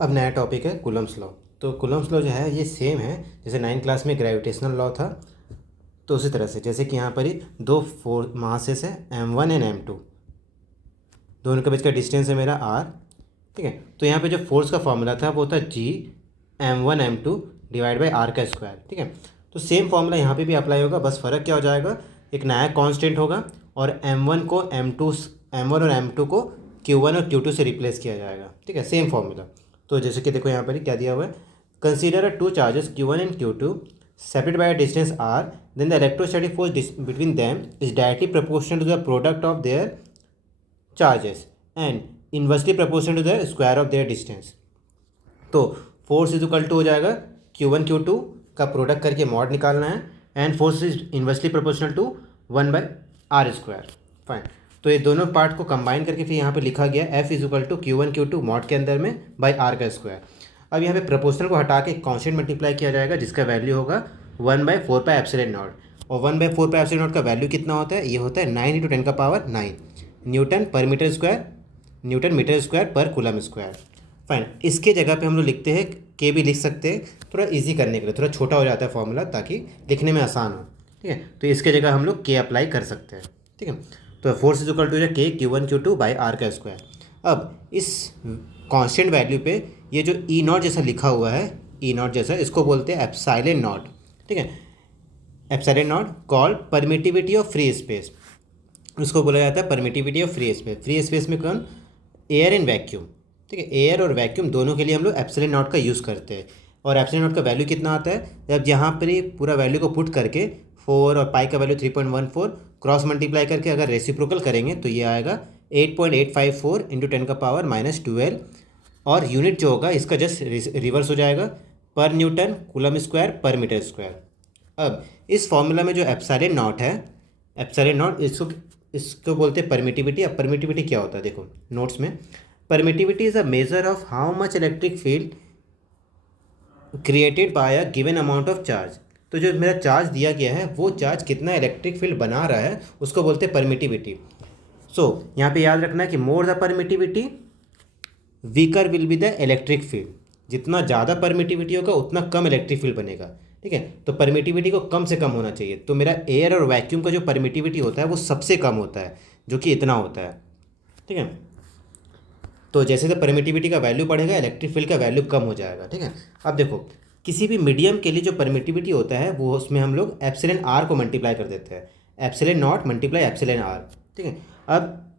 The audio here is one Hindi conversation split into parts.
अब नया टॉपिक है कूलम्स लॉ। तो कूलम्स लॉ जो है ये सेम है जैसे 9th क्लास में ग्रेविटेशनल लॉ था। तो उसी तरह से जैसे कि यहाँ पर ही दो फोर मासेस है m1 एंड m2, दोनों के बीच का डिस्टेंस है मेरा r। ठीक है, तो यहाँ पे जो फोर्स का फॉर्मूला था वो था G m1 m2 divide by r का स्क्वायर। ठीक है, तो सेम फॉर्मूला यहाँ पे भी अप्लाई होगा, बस फ़र्क क्या हो जाएगा, एक नया कांस्टेंट होगा और m1 और m2 को q1 और q2 से रिप्लेस किया जाएगा। ठीक है, सेम फॉर्मूला। तो जैसे कि देखो यहाँ पर ही क्या दिया हुआ है, consider two charges q1 and q2 separated by a distance r, then the electrostatic force between them is directly proportional to the product of their charges and inversely proportional to the square of their distance। तो फोर्स इज इक्वल टू हो जाएगा Q1 Q2 का प्रोडक्ट करके मॉड निकालना है, and force is inversely proportional to 1/r²। Fine, तो ये दोनों पार्ट को कंबाइन करके फिर यहाँ पे लिखा गया F is equal to Q1 Q2 mod के अंदर में बाई r का स्क्वायर। अब यहाँ पे प्रोपोर्शनल को हटा के कॉन्स्टेंट मल्टीप्लाई किया जाएगा जिसका वैल्यू होगा 1/4πε0। और 1/4πε0 का वैल्यू कितना होता है, ये होता है 9 × 10⁹ न्यूटन पर metre square, newton metre square पर कूलम स्क्वायर। फाइन, इसके जगह पे हम लोग लिखते हैं के भी लिख सकते हैं, थोड़ा इजी करने के लिए, थोड़ा छोटा हो जाता है फॉर्मूला ताकि लिखने में आसान हो। ठीक है, तो इसके जगह हम लोग के अप्लाई कर सकते हैं। ठीक है, तो फोर्स इज इक्वल टू के Q1 Q2 बाई r का स्क्वायर। अब इस कांस्टेंट वैल्यू पे ये जो ई नॉट जैसा लिखा हुआ है, ई नॉट जैसा, इसको बोलते हैं एप्सिलॉन नॉट। ठीक है, epsilon not called permittivity of free space, उसको बोला जाता है permittivity of free space. Free space में कौन, एयर एंड वैक्यूम। ठीक है, एयर और वैक्यूम दोनों के लिए हम लोग एप्सिलॉन नॉट का यूज़ करते हैं। और एप्सिलॉन नॉट का वैल्यू कितना आता है, जब यहाँ पर ही पूरा वैल्यू को पुट करके 4 और पाई का वैल्यू 3.14 क्रॉस मल्टीप्लाई करके अगर रेसिप्रोकल करेंगे तो ये आएगा 8.854 × 10⁻12। और यूनिट जो होगा इसका जस्ट रिवर्स हो जाएगा, पर न्यूटन कूलम स्क्वायर पर मीटर स्क्वायर। अब इस फॉर्मूला में जो एप्सिलॉन नॉट है, एप्सिलॉन नॉट इसको बोलते हैं परमिटिविटी। अब परमिटिविटी क्या होता है, देखो नोट्स में, permittivity is a measure of how much electric field created by a given amount of charge. तो जो मेरा चार्ज दिया गया है वो चार्ज कितना इलेक्ट्रिक फील्ड बना रहा है उसको बोलते हैं परमिटिविटी। सो यहाँ पे याद रखना है कि more the permittivity weaker will be the electric field. जितना ज़्यादा परमिटिविटी होगा उतना कम इलेक्ट्रिक फील्ड बनेगा। ठीक है, तो परमिटिविटी को कम से कम होना चाहिए। तो मेरा एयर और वैक्यूम का जो परमिटिविटी होता है वो सबसे कम होता है, जो कि इतना होता है। ठीक है, तो जैसे जैसे परमिटिविटी का वैल्यू बढ़ेगा इलेक्ट्रिक फील्ड का वैल्यू कम हो जाएगा। ठीक है, अब देखो किसी भी मीडियम के लिए जो परमिटिविटी होता है वो उसमें हम लोग एप्सिलॉन आर को मल्टीप्लाई कर देते हैं, epsilon not multiply epsilon R. ठीक है, अब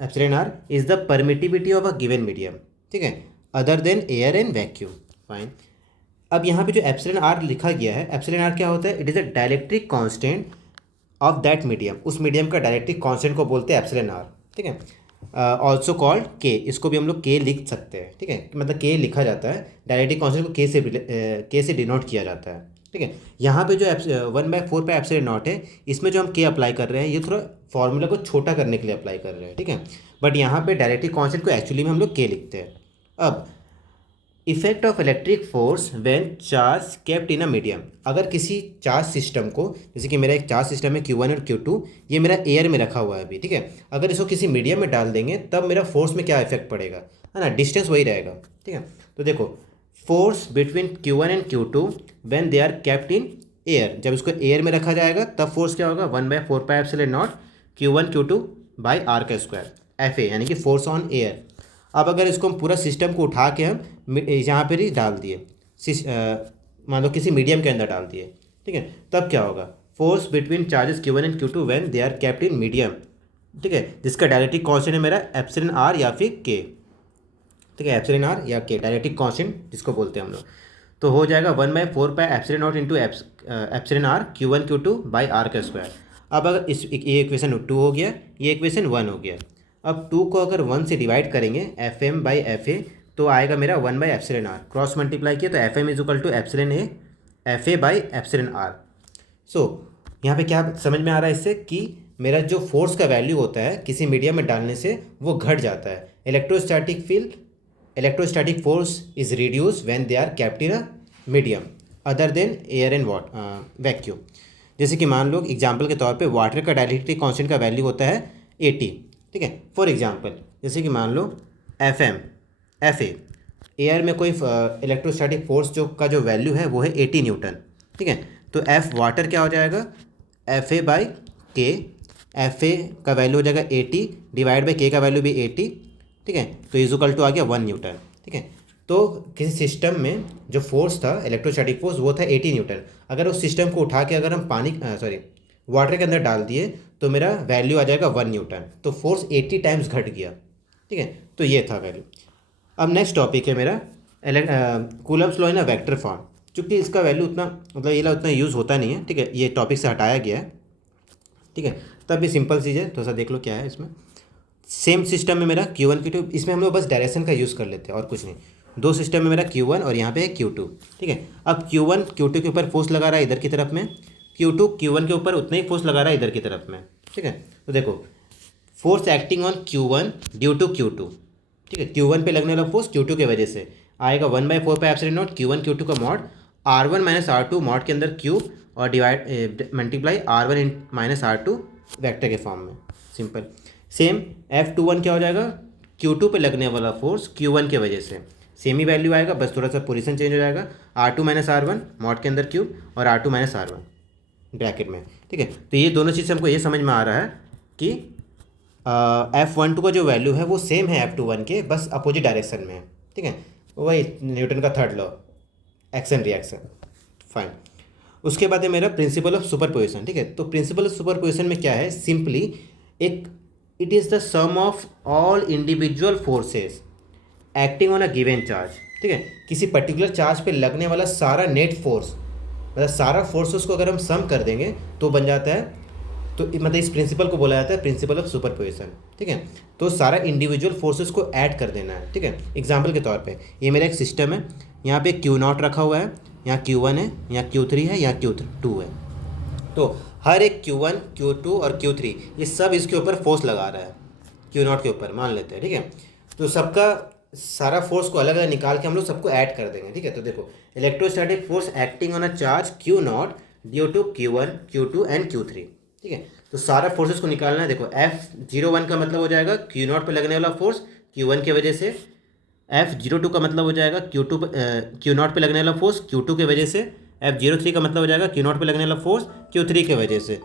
epsilon R is the permittivity of a given medium. ठीक है, other than air and vacuum. Fine, अब यहाँ पे जो एप्सिलॉन आर लिखा गया है, एप्सिलॉन आर क्या होता है, it is a dielectric constant of that medium. उस मीडियम का डायलेक्ट्रिक कांस्टेंट को बोलते हैं एप्सिलॉन आर। ठीक है, ऑल्सो कॉल्ड के, इसको भी हम लोग के लिख सकते हैं। ठीक है, मतलब के लिखा जाता है, डायलेक्ट्रिक कांस्टेंट को के से डिनोट किया जाता है। ठीक है, यहाँ पे जो 1/4 एप्सिलॉन नॉट है, इसमें जो हम के अप्लाई कर रहे हैं ये थोड़ा फॉर्मूला को छोटा करने के लिए अप्लाई कर रहे हैं। ठीक है, बट यहाँ पे डायलेक्ट्रिक कांस्टेंट को एक्चुअली में हम लोग के लिखते हैं। अब effect of electric force when charge kept in a medium, अगर किसी चार्ज सिस्टम को, जैसे कि मेरा एक चार्ज सिस्टम है Q1 और Q2, ये मेरा एयर में रखा हुआ है अभी। ठीक है, अगर इसको किसी मीडियम में डाल देंगे तब मेरा फोर्स में क्या इफेक्ट पड़ेगा, है ना, डिस्टेंस वही रहेगा। ठीक है, तो देखो force between Q1 and Q2 when they are kept in air, जब इसको एयर में रखा जाएगा तब फोर्स क्या होगा, 1/4πε0 Q1 Q2 बाई r का स्क्वायर, FA, यानी कि फोर्स ऑन एयर। अब अगर इसको हम पूरा सिस्टम को उठा के हम यहाँ पर ही डाल दिए, मान लो किसी मीडियम के अंदर डाल दिए, ठीक है, तब क्या होगा, force between charges Q1 and Q2 when they are kept in medium. ठीक है, जिसका डायलेक्ट्रिक कांस्टेंट है मेरा एप्सिलॉन आर या फिर के। ठीक है, एप्सिलॉन आर या के डायलेक्ट्रिक कांस्टेंट जिसको बोलते हैं हम लोग, तो हो जाएगा 1/4πε0 into epsilon R Q1 Q2 by r का स्क्वायर। अब अगर ये इक्वेशन 2 हो गया, ये इक्वेशन 1 हो गया। अब 2 को अगर 1 से डिवाइड करेंगे FM/FA तो आएगा मेरा 1/एप्सिलॉन आर, क्रॉस मल्टीप्लाई किया तो FM is equal to epsilon A FA/एप्सिलॉन आर। सो यहाँ पे क्या समझ में आ रहा है इससे, कि मेरा जो फोर्स का वैल्यू होता है किसी मीडियम में डालने से वो घट जाता है। Electrostatic force is reduce when they are kept in a medium other than air and vacuum. जैसे कि मान लो एग्जांपल के तौर पे वाटर का डायलेक्ट्रिक कांस्टेंट का वैल्यू होता है 80। ठीक है, फॉर एग्जांपल जैसे कि मान लो FM FA एयर में कोई इलेक्ट्रोस्टैटिक फोर्स जो वैल्यू है वो है 80 न्यूटन, ठीक है। तो एफ वाटर क्या हो जाएगा, एफ ए बाई के, एफ ए का वैल्यू हो जाएगा 80 डिवाइड बाई के का वैल्यू भी 80, ठीक है। तो इजुकल टू आ गया 1 न्यूटन, ठीक है। तो किसी सिस्टम में जो फोर्स था इलेक्ट्रोस्टैटिक फोर्स वो था 80 न्यूटन। अगर उस सिस्टम को उठा के अगर हम वाटर के अंदर डाल दिए तो मेरा वैल्यू आ जाएगा 1 न्यूटन, तो फोर्स 80 टाइम्स घट गया, ठीक है। तो ये था वैल्यू। अब नेक्स्ट टॉपिक है मेरा Coulomb's law in a vector form. चूँकि इसका वैल्यू उतना मतलब ये उतना यूज़ होता नहीं है, ठीक है, ये टॉपिक से हटाया गया है, ठीक है। तब ये सिंपल चीज़ है, थोड़ा सा देख लो क्या है इसमें। सेम सिस्टम में मेरा Q1 Q2, इसमें हम लोग बस डायरेक्शन का यूज़ कर लेते हैं और कुछ नहीं। दो सिस्टम में मेरा Q1 और यहाँ पे है Q2, ठीक है। अब Q1 Q2 के ऊपर फोर्स लगा रहा है इधर की तरफ में, Q2 Q1 के ऊपर उतना ही फोर्स लगा रहा है इधर की तरफ में, ठीक है। तो देखो force acting on Q1 due to Q2, ठीक है। Q1 पे लगने वाला फोर्स Q2 के वजह से आएगा 1/4 पे एप्सिलॉन नॉट Q1 Q2 का mod R1 minus R2 mod के अंदर Q और divide multiply R1 minus R2 vector के फॉर्म में, सिंपल। सेम F21 क्या हो जाएगा, Q2 पे लगने वाला फोर्स Q1 के वजह से सेम ही वैल्यू आएगा, बस थोड़ा सा पोजीशन चेंज हो जाएगा, R2 माइनस R1 मॉड के अंदर Q और R2 माइनस R1 ब्रैकेट में, ठीक है। तो ये दोनों चीज़ हमको ये समझ में आ रहा है कि F12 का जो वैल्यू है वो सेम है F21 के, बस अपोजिट डायरेक्शन में है, ठीक है। वही न्यूटन का third law, action reaction, fine. उसके बाद है मेरा प्रिंसिपल ऑफ सुपरपोजिशन, ठीक है। तो प्रिंसिपल ऑफ सुपरपोजिशन में क्या है, सिंपली एक it is the sum of all individual forces acting on a given charge, ठीक है। किसी पर्टिकुलर चार्ज पे लगने वाला सारा नेट फोर्स, मतलब सारा फोर्सेस को अगर हम सम कर देंगे तो बन जाता है, तो मतलब इस प्रिंसिपल को बोला जाता है प्रिंसिपल ऑफ सुपरपोजिशन, ठीक है। तो सारा इंडिविजुअल फोर्सेस को ऐड कर देना है, ठीक है। एग्जांपल के तौर पे ये मेरा एक सिस्टम है, यहाँ पे Q0 रखा हुआ है, यहाँ Q1 है, यहाँ Q3 है, यहाँ Q2 है। तो हर एक Q1 Q2 और Q3 ये सब इसके ऊपर फोर्स लगा रहा है, Q0 के ऊपर मान लेते हैं, ठीक है। तो सबका सारा फोर्स को अलग अलग निकाल के हम लोग सबको ऐड कर देंगे, ठीक है। तो देखो electrostatic force acting on a charge Q0 due to Q1 Q2 and Q3, ठीक है। तो सारा फोर्सेस को निकालना है। देखो F01 का मतलब हो जाएगा Q0 पे लगने वाला फोर्स Q1 के वजह से, F02 का मतलब हो जाएगा Q0 पे लगने वाला फोर्स Q2 के वजह से, F03 का मतलब हो जाएगा Q0 पे लगने वाला फोर्स Q3 के वजह से।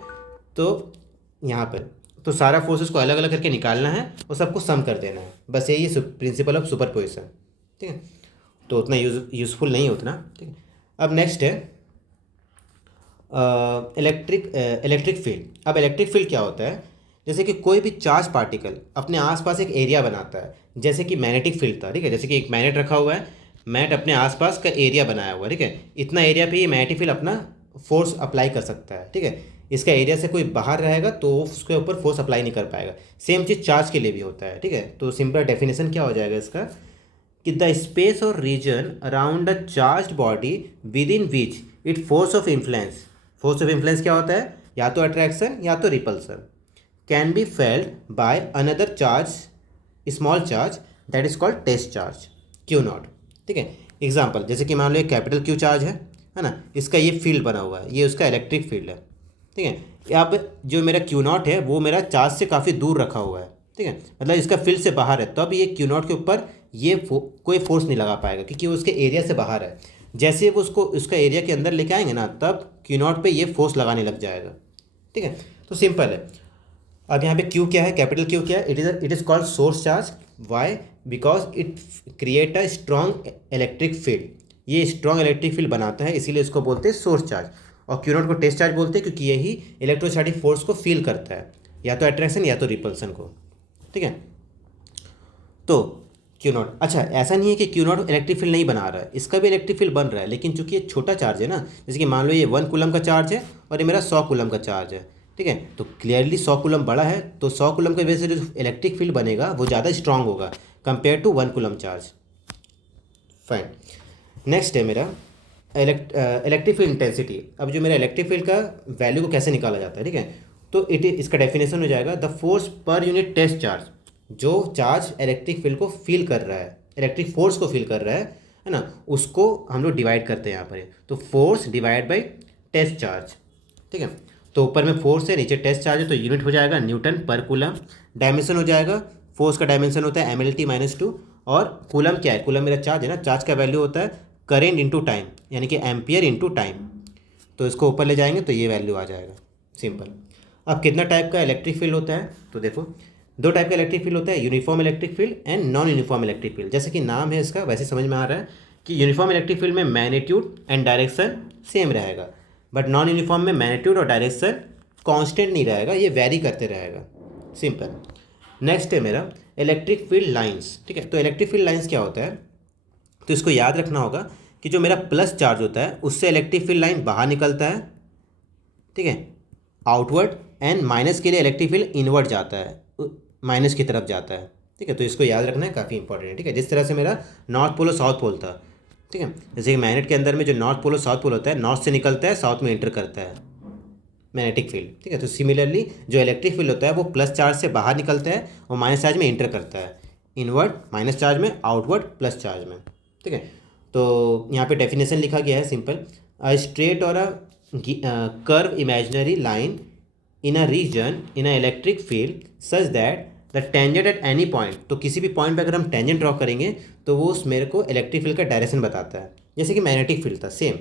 तो यहाँ पर तो सारा फोर्सेस को अलग अलग करके निकालना है और सबको सम कर देना है, बस यही है प्रिंसिपल ऑफ सुपरपोजिशन, ठीक है। तो उतना यूज़फुल नहीं उतना, ठीक है। अब नेक्स्ट है इलेक्ट्रिक फील्ड। अब इलेक्ट्रिक फील्ड क्या होता है, जैसे कि कोई भी चार्ज पार्टिकल अपने आसपास एक एरिया बनाता है, जैसे कि मैग्नेटिक फील्ड था, ठीक है। जैसे कि एक मैग्नेट रखा हुआ है, मैग्नेट अपने आसपास का एरिया बनाया हुआ है, ठीक है। इतना एरिया पे ये मैग्नेटिक फील्ड अपना फोर्स अप्लाई कर सकता है, ठीक है। इसका एरिया से कोई बाहर रहेगा तो उसके ऊपर फोर्स अप्लाई नहीं कर पाएगा। सेम चीज़ चार्ज के लिए भी होता है, ठीक है। तो सिंपल डेफिनेशन क्या हो जाएगा इसका कि द स्पेस और region around a charge body with in which it force of influence क्या होता है, या तो अट्रैक्शन या तो repulsion, can be felt by another charge, small charge, that is called test charge Q0, ठीक है। एग्जाम्पल जैसे कि मान लो एक कैपिटल Q चार्ज है ना, इसका ये फील्ड बना हुआ है, ये उसका इलेक्ट्रिक फील्ड है, ठीक है। अब जो मेरा Q0 है वो मेरा चार्ज से काफ़ी दूर रखा हुआ है, ठीक है, मतलब इसका फील्ड से बाहर है, तब ये Q0 के ऊपर ये कोई फोर्स नहीं लगा पाएगा क्योंकि वो उसके एरिया से बाहर है। जैसे वो उसको उसका एरिया के अंदर लेके आएंगे ना, तब Q0 पे ये फोर्स लगाने लग जाएगा, ठीक है। तो सिंपल है। अब यहाँ पे Q क्या है, कैपिटल Q क्या है, it is called source charge. Why, because it create a strong electric field, ये स्ट्रॉन्ग इलेक्ट्रिक फील्ड बनाता है, इसीलिए इसको बोलते हैं सोर्स चार्ज। और Q0 को टेस्ट चार्ज बोलते हैं क्योंकि यही इलेक्ट्रोस्टैटिक फोर्स को फील करता है, या तो अट्रैक्शन या तो रिपल्सन को, ठीक है। तो Q0, अच्छा ऐसा नहीं है कि Q0 इलेक्ट्रिक फील्ड नहीं बना रहा है, इसका भी इलेक्ट्रिक फील्ड बन रहा है, लेकिन चूंकि ये छोटा चार्ज है ना, जैसे कि मान लो ये 1 कूलम का चार्ज है और ये मेरा 100 कूलम का चार्ज है, ठीक है। तो क्लियरली 100 कूलम बड़ा है, तो 100 कूलम की वजह से जो इलेक्ट्रिक फील्ड बनेगा वो ज़्यादा स्ट्रांग होगा compare to 1 coulomb charge, fine. Next है मेरा इलेक्ट्रिक फील्ड इंटेंसिटी। अब जो मेरा इलेक्ट्रिक फील्ड का वैल्यू को कैसे निकाला जाता है, ठीक है। तो इसका डेफिनेशन हो जाएगा द फोर्स पर यूनिट टेस्ट चार्ज, जो चार्ज इलेक्ट्रिक फील्ड को फील कर रहा है, इलेक्ट्रिक फोर्स को फील कर रहा है ना, उसको हम लोग डिवाइड करते हैं यहाँ पर। तो force divide by test charge, ठीक है। तो ऊपर में फोर्स है, नीचे टेस्ट चार्ज है, तो यूनिट हो जाएगा न्यूटन पर कूलम। डायमेंशन हो जाएगा, फोर्स का डायमेंशन होता है MLT-2 और कूलम क्या है, कूलम मेरा चार्ज है ना, चार्ज का वैल्यू होता है करेंट इंटू टाइम, यानी कि एम्पियर इंटू टाइम। तो इसको ऊपर ले जाएंगे तो ये वैल्यू आ जाएगा, सिंपल। अब कितना टाइप का इलेक्ट्रिक फील्ड होता है, तो देखो दो टाइप का इलेक्ट्रिक फील्ड होता है, uniform electric field and non uniform electric field. जैसे कि नाम है इसका वैसे समझ में आ रहा है कि यूनिफॉर्म इलेक्ट्रिक फील्ड में मैग्नीट्यूड एंड डायरेक्शन सेम रहेगा, बट नॉन यूनिफॉर्म में मैग्नीट्यूड और डायरेक्शन कांस्टेंट नहीं रहेगा, ये वेरी करते रहेगा, सिंपल। नेक्स्ट है मेरा इलेक्ट्रिक फील्ड लाइंस, ठीक है। तो इलेक्ट्रिक फील्ड लाइंस क्या होता है, तो इसको याद रखना होगा कि जो मेरा प्लस चार्ज होता है उससे इलेक्ट्रिक फील्ड लाइन बाहर निकलता है, ठीक है, आउटवर्ड, एंड माइनस के लिए इलेक्ट्रिक फील्ड इनवर्ड जाता है, माइनस की तरफ जाता है, ठीक है। तो इसको याद रखना है, काफ़ी इंपॉर्टेंट है, ठीक है। जिस तरह से मेरा नॉर्थ पोल और साउथ पोल था, ठीक है, जैसे कि मैग्नेट के अंदर में जो नॉर्थ पोल और साउथ पोल होता है, नॉर्थ से निकलता है साउथ में एंटर करता है मैग्नेटिक फील्ड, ठीक है। तो सिमिलरली जो इलेक्ट्रिक फील्ड होता है वो प्लस चार्ज से बाहर निकलता है और माइनस चार्ज में एंटर करता है, इनवर्ड माइनस चार्ज में, आउटवर्ड प्लस चार्ज में, ठीक है। तो यहाँ पे डेफिनेशन लिखा गया है सिंपल, अ स्ट्रेट और a curve imaginary line in a region in a electric field such that the tangent at any point. तो किसी भी पॉइंट पे अगर हम टेंजेंट ड्रॉ करेंगे तो वो उस मेरे को इलेक्ट्रिक फील्ड का डायरेक्शन बताता है, जैसे कि मैग्नेटिक फील्ड था सेम,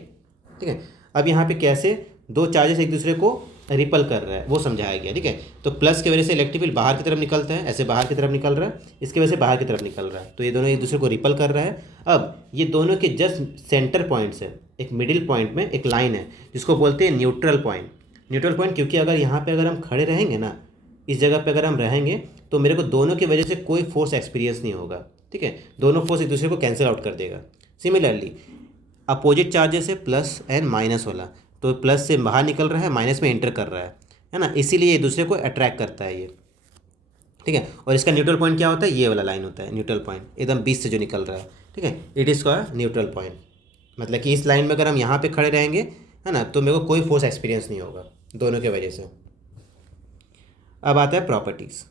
ठीक है। अब यहाँ पे कैसे दो चार्जेस एक दूसरे को रिपल कर रहा है वो समझाया गया, ठीक है। तो प्लस की वजह से इलेक्ट्रिक फील्ड बाहर की तरफ निकलता है, ऐसे बाहर की तरफ निकल रहा है, इसकी वजह से बाहर की तरफ निकल रहा है, तो ये दोनों एक दूसरे को रिपल कर रहा है। अब ये दोनों के जस्ट सेंटर पॉइंट्स है, एक मिडिल पॉइंट में एक लाइन है जिसको बोलते हैं न्यूट्रल पॉइंट। न्यूट्रल पॉइंट क्योंकि अगर यहाँ पे अगर हम खड़े रहेंगे ना, इस जगह पे अगर हम रहेंगे तो मेरे को दोनों की वजह से कोई फोर्स एक्सपीरियंस नहीं होगा, ठीक है। दोनों फोर्स एक दूसरे को कैंसिल आउट कर देगा। सिमिलरली अपोजिट चार्जेस है प्लस एंड माइनस वाला, तो प्लस से बाहर निकल रहा है, माइनस में एंटर कर रहा है ना, इसीलिए एक दूसरे को अट्रैक्ट करता है ये, ठीक है। और इसका न्यूट्रल पॉइंट क्या होता है, ये वाला लाइन होता है न्यूट्रल पॉइंट, एकदम बीच से जो निकल रहा है, ठीक है, इट इज़ का न्यूट्रल पॉइंट। मतलब कि इस लाइन में अगर हम यहाँ पे खड़े रहेंगे, है ना, तो मेरे को कोई फोर्स एक्सपीरियंस नहीं होगा दोनों के वजह से। अब आता है प्रॉपर्टीज़।